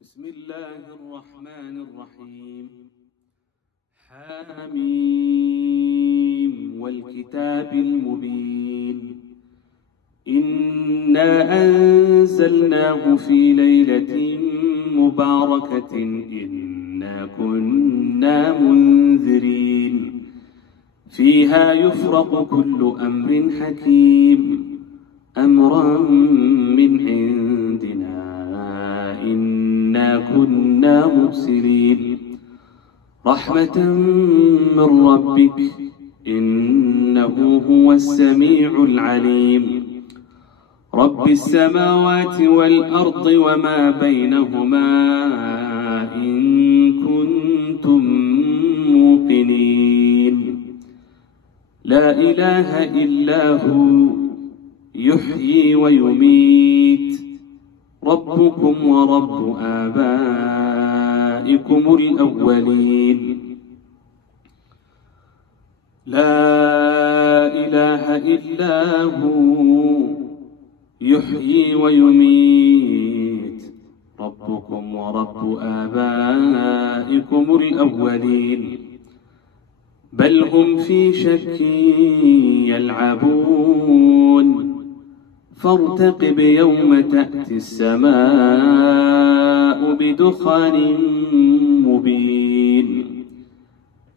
بسم الله الرحمن الرحيم. حاميم والكتاب المبين. إنا أنزلناه في ليلة مباركة إنا كنا منذرين فيها يفرق كل أمر حكيم أمرا من عندنا إنا كنا مرسلين رحمة من ربك إنه هو السميع العليم رب السماوات والأرض وما بينهما إن كنتم موقنين لا إله إلا هو يحيي ويميت ربكم ورب آبائكم الأولين لا إله إلا هو يحيي ويميت ربكم ورب آبائكم الأولين بل هم في شك يلعبون فارتقب يوم تأتي السماء بدخان مبين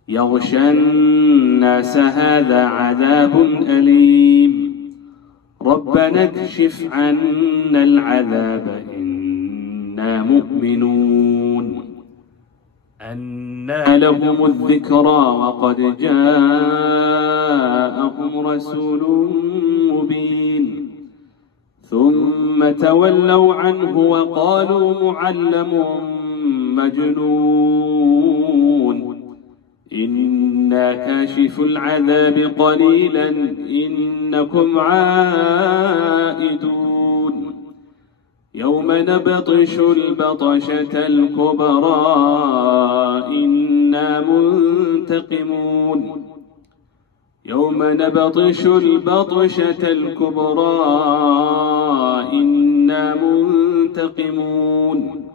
يغشى الناس هذا عذاب أليم ربنا اكشف عنا العذاب إنا مؤمنون أنى لهم الذكرى وقد جاءهم رسول مبين ثم تولوا عنه وقالوا معلم مجنون إنا كاشف العذاب قليلا إنكم عائدون يوم نبطش البطشة الكبرى إنا منتقمون يوم نبطش البطشة الكبرى إنا منتقمون